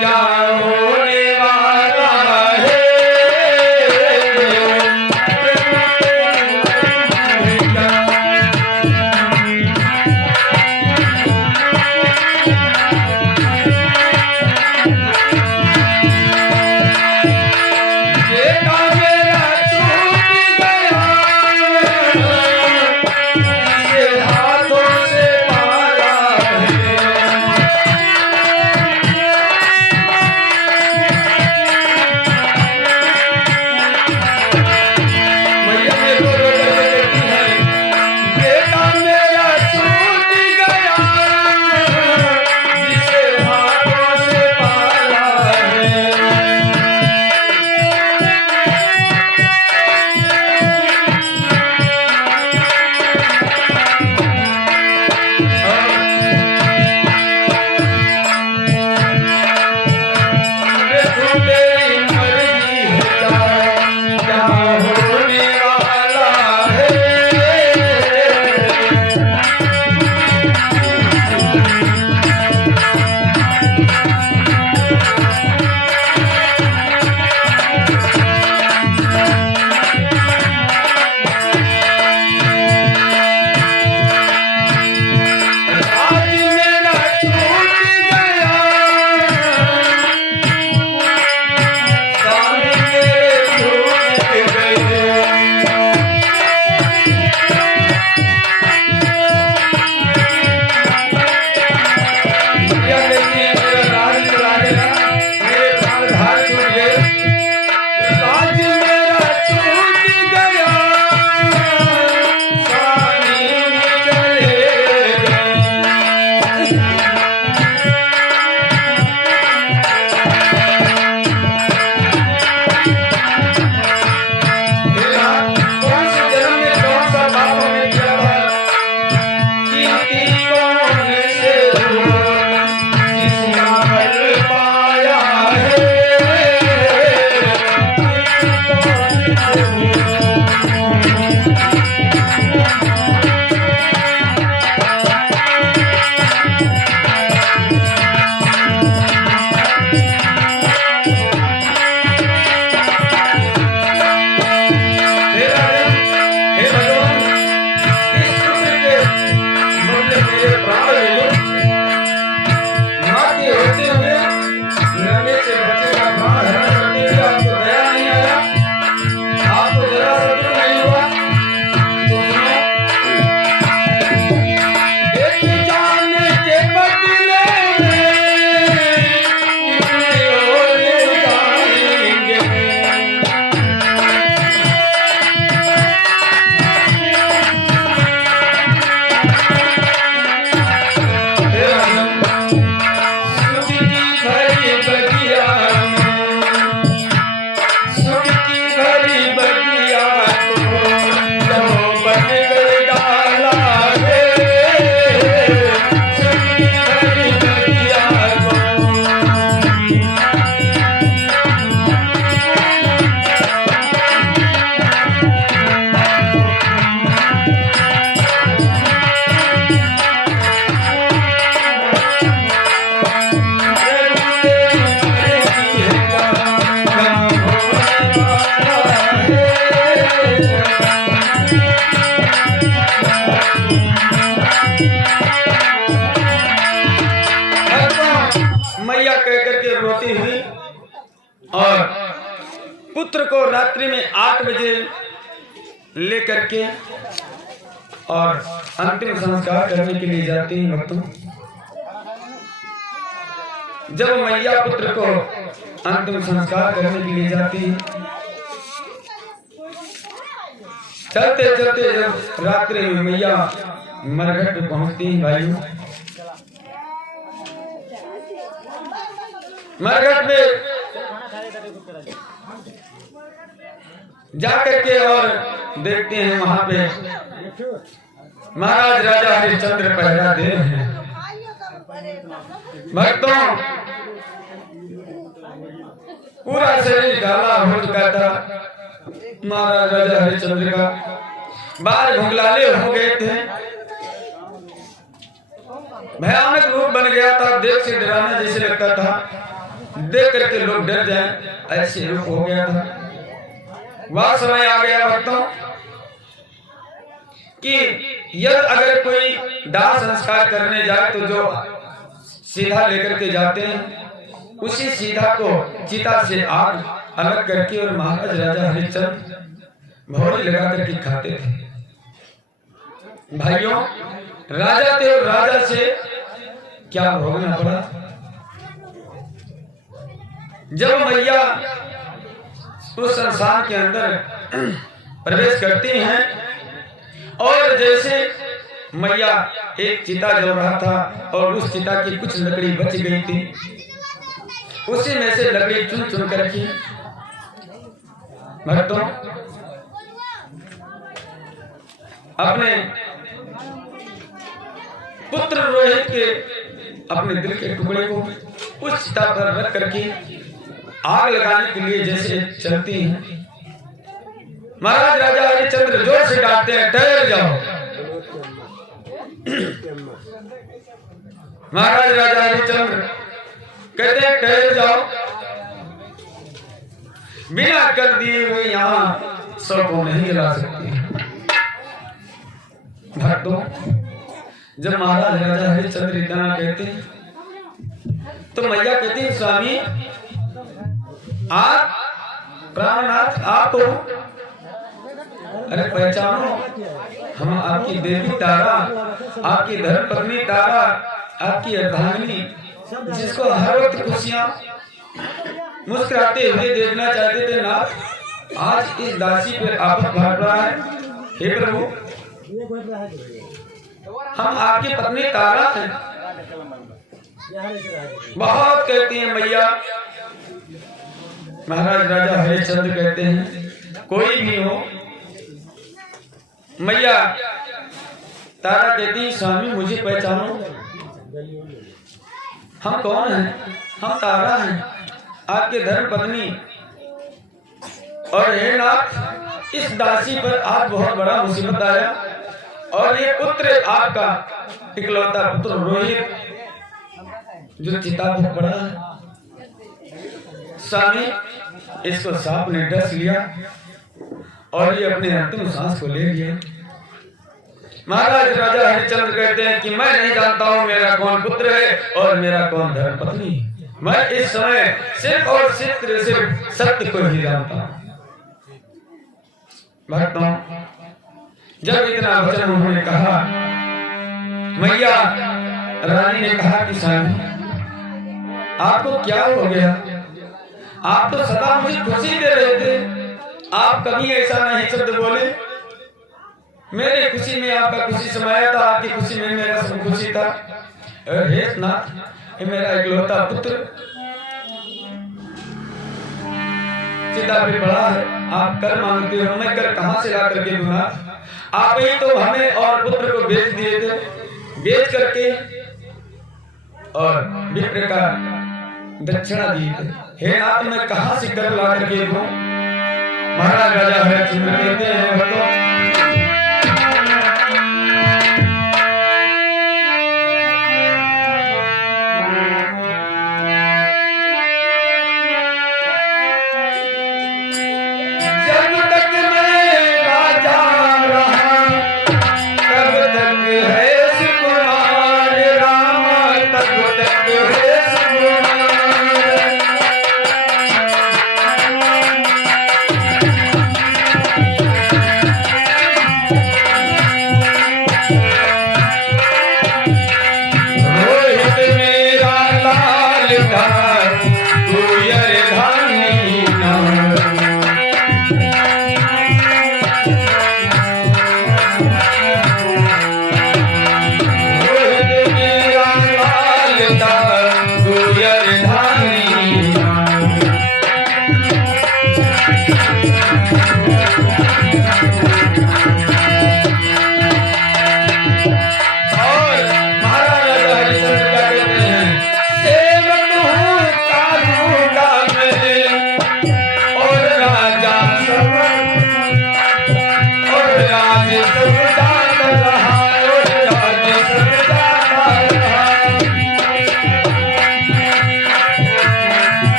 क्या होने वाला है। मैया कह करके रोती हुई और पुत्र को रात्रि में 8 बजे लेकर के और अंतिम संस्कार करने के लिए जाती हैं भक्तों। जब मैया पुत्र को अंतिम संस्कार करने के लिए जाती है, चलते चलते जब रात्रि में मैया मरघट पे पहुंचती हैं भाइयों, मरघट में जाकर के और देखते हैं वहां पे महाराज राजा हरिश्चंद्र पहरा दे रहे हैं। भक्तों पूरा शरीर काला हो चुका था महाराज राजा हरिश्चंद्र का, बाल घुंघलाले हो गए थे, भयानक रूप बन गया था, देख से डराना जैसे लगता था। देख करके लोग डर जाए, ऐसे रूप हो गया था। वह समय आ गया भक्तों कि यदि अगर कोई दाह संस्कार करने जाए तो जो सीधा लेकर के जाते हैं उसी सीधा को चिता से आग अलग करके और महाराज राजा हरिश्चंद्र भौरी लगा करके खाते थे। भाइयों, राजा थे और राजा से क्या भोगना पड़ा। जब मैया उस संसार के अंदर प्रवेश करती हैं और जैसे मैया एक चिता जल रहा था और उस चिता की कुछ लकड़ी बच गई थी, उसी में से लकड़ी चुन चुन कर रखी। भक्तों, अपने पुत्र रोहित के अपने दिल के टुकड़े को उस चिता पर रख करके आग लगाने के लिए जैसे चलती हैं, महाराज राजा हरिश्चंद्र जोर से डांटते हैं, ठहर जाओ। महाराज राजा हरिश्चंद्र कहते हैं, ठहर जाओ, बिना कर दिए हुए यहाँ सौ को नहीं जला सकती। भक्तों, जब महाराज राजा हरिश्चंद्र इतना कहते हैं तो मैया कहती है, स्वामी आप प्राणनाथ आप हो, अरे पहचानो, हम आपकी देवी तारा, आपकी धर्म पत्नी तारा, आपकी अर्धांगिनी, जिसको हर वक्त खुशियां मुस्कुराते हुए देखना चाहते थे नाथ, आज इस दासी पर आफत भाग रहा है। हे प्रभु, हम आपकी पत्नी तारा हैं। बहुत कहती हैं मैया। महाराज राजा हरिश्चंद्र कहते हैं, कोई भी हो। मैया तारा कहती, स्वामी मुझे पहचानो, हम कौन हैं? हम तारा हैं, आपके धर्म पत्नी। और हे नाथ, इस दासी पर आज बहुत बड़ा मुसीबत आया और ये पुत्र आपका इकलौता पुत्र रोहित जो चिता पर पड़ा है, स्वामी इसको सांप ने डस लिया और ये अपने अंतिम सांस को ले लिया। महाराज राजा हरिश्चंद्र कहते हैं कि मैं नहीं जानता हूं मेरा कौन पुत्र है और मेरा कौन धर्म पत्नी। मैं इस समय सिर्फ और सिर्फ सत्य को ही जानता हूं। भक्तों, जब इतना वचन उन्होंने कहा, मैया रानी ने कहा कि स्वामी आपको क्या हो गया? आप तो सदा मुझे खुशी दे रहे थे, आप कभी ऐसा नहीं शब्द बोले। मेरे खुशी में आपका खुशी समाया था, आपकी खुशी में मेरा सब खुशी था। हे नाथ, मेरा इकलौता पुत्र चिता पे पड़ा है, आप कर मांगते हो, मैं कर कहां से ला करके दूंगा? आप ही तो हमें और पुत्र को बेच दिए थे, बेच करके और विप्र का दक्षिणा दिए थे। हे नाथ, मैं कहां से कर ला करके दूं? महाराज राजा हरिश्चंद्र कहते हैं, भक्तों,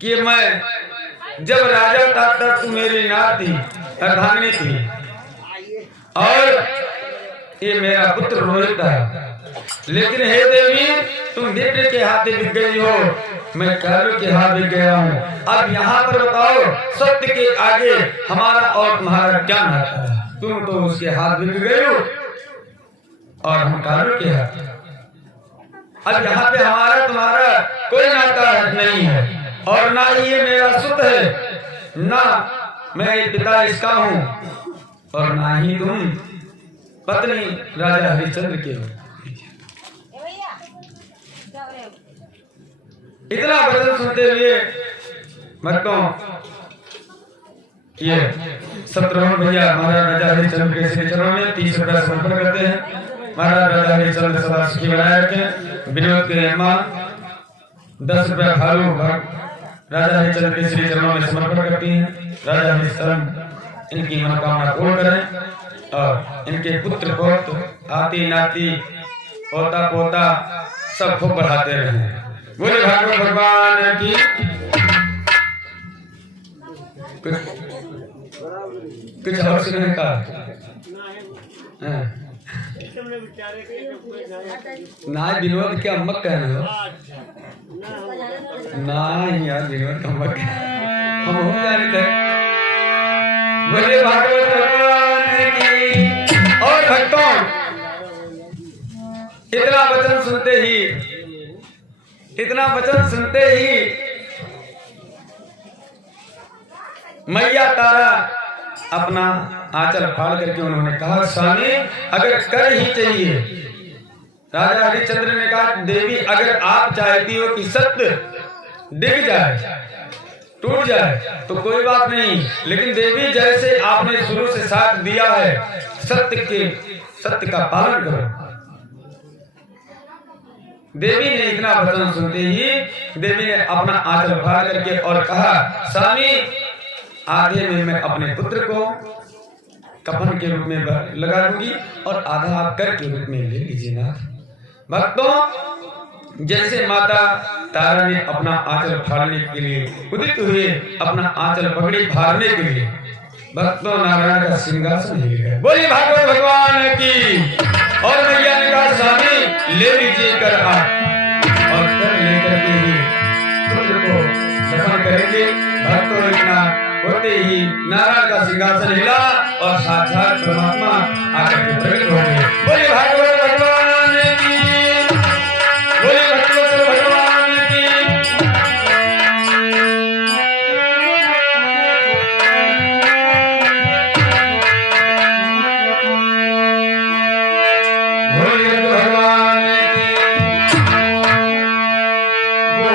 कि मैं जब राजा था तब तू मेरी नाथ थी, अर्धांगिनी थी, और ये मेरा पुत्र रोहित था। लेकिन हे देवी, तुम दिव्य के हाथे बिक गई हो, मैं कालू के हाथ बिक गया हूँ। अब यहाँ पर बताओ, सत्य के आगे हमारा और तुम्हारा क्या नाता है? तुम तो उसके हाथ बिक गए हो और हम कालू के हाथ। अब यहाँ पे हमारा तुम्हारा कोई नाता नहीं है, और ना ही ये मेरा सुत है, ना मैं पिता इसका हूँ, और ना ही तुम पत्नी राजा हरिश्चंद्र के हो। इतना वचन सुनते हुए भक्तों ये सत्रह भैया महाराज राजा हरिश्चंद्र के श्री चरणों में 30 रुपया समर्पण करते हैं। महाराज राजा हरिश्चंद्र सदा सुखी बनाए रखें। विनोद के अम्मा 10 रुपया भालू राजा हरिश्चंद्र के श्री चरणों में समर्पण करती हैं। राजा हरिश्चंद्र इनकी मनोकामना पूर्ण करें और इनके पुत्र पौत्र आती नाती पोता पोता सब खूब बढ़ाते रहें। बोले भागवत भगवान की। कुछ और सुनने का ना विनोद के अम्मक कहना हो ना यार, विनोद का अम्मक हम हो जाने थे। बोले भागवत भगवान की। और भक्तों इतना वचन सुनते ही मैया तारा अपना आंचल फाड़ करके उन्होंने कहा, स्वामी अगर कर ही चाहिए। राजा हरिश्चंद्र ने कहा, देवी अगर आप चाहती हो कि सत्य डिग जाए, टूट जाए तो कोई बात नहीं, लेकिन देवी जैसे आपने शुरू से साथ दिया है, सत्य का पालन करो। देवी ने इतना वचन सुनते ही देवी ने अपना आंचल फाड़ करके और कहा, स्वामी आधे में मैं अपने पुत्र को कफन के रूप में लगा दूंगी और आधा आप कर के रूप में ले लीजिए ना। भक्तों जैसे माता तारा ने अपना आंचल फाड़ने के लिए उदित हुए, अपना आंचल पकड़ी फाड़ने के लिए, भक्तों नारायण का सिंहासन हिल गया। बोलिए भागवत भगवान की। और मैया ने कहा, स्वामी ले लीजिए कर आप, और कर लेकर के ही पुत्र को दफन करेंगे। भक्तों इतना होते ही नारायण का सिंहासन हिला और साक्षात परमात्मा आकर के प्रकट हो गए। बोलिए भागवत भगवान की। बोलिए भगवत भगवान की। बोलिए भगवान की।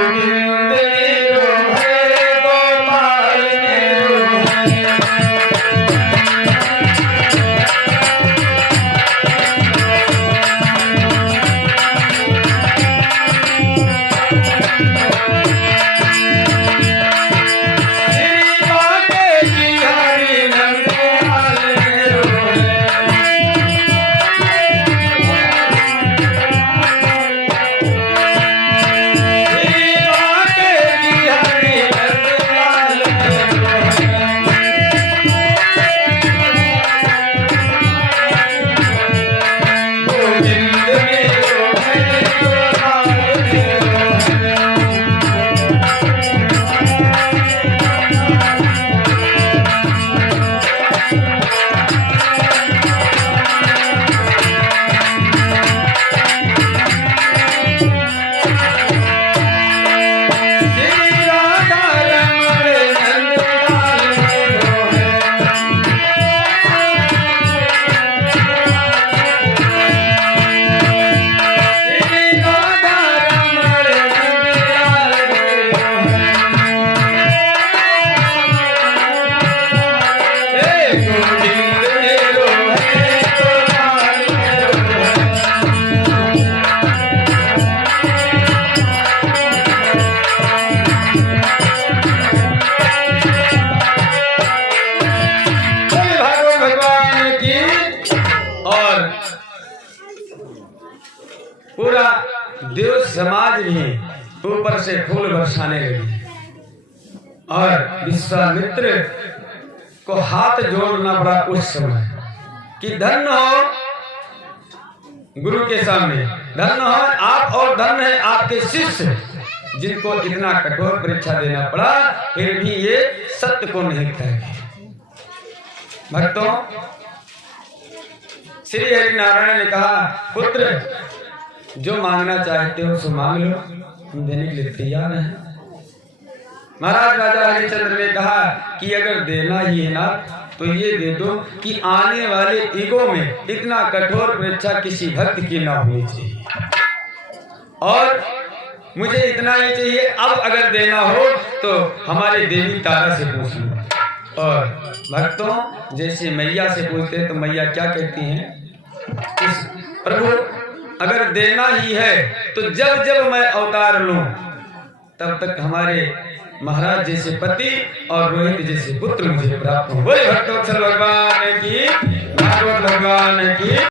गोविंद मेरो है गोपाल मेरो है। पूरा देव समाज भी ऊपर से फूल बरसाने लगी। और विश्वामित्र को हाथ जोड़ना पड़ा उस समय कि धन्य हो गुरु के सामने, धन्य हो आप और धन्य है आपके शिष्य जिनको इतना कठोर परीक्षा देना पड़ा, फिर भी ये सत्य को नहीं कहे। भक्तों, श्री हरि नारायण ने कहा, पुत्र जो मांगना चाहते हो सो मांग लो, हम देने के लिए तैयार हैं। महाराज राजा हरिश्चंद्र ने कहा कि अगर देना ही है ना तो ये दे दो कि आने वाले युगों में इतना कठोर परीक्षा किसी भक्त की ना होनी चाहिए, और मुझे इतना ही चाहिए। अब अगर देना हो तो हमारे देवी तारा से पूछ लो। और भक्तों, जैसे मैया से पूछते तो मैया क्या कहती हैं, प्रभु अगर देना ही है तो जब जब मैं अवतार लूं तब तक हमारे महाराज जैसे पति और रोहित जैसे पुत्र मुझे प्राप्त हो। बोले भक्तों भगवान की, भागवत भगवान की।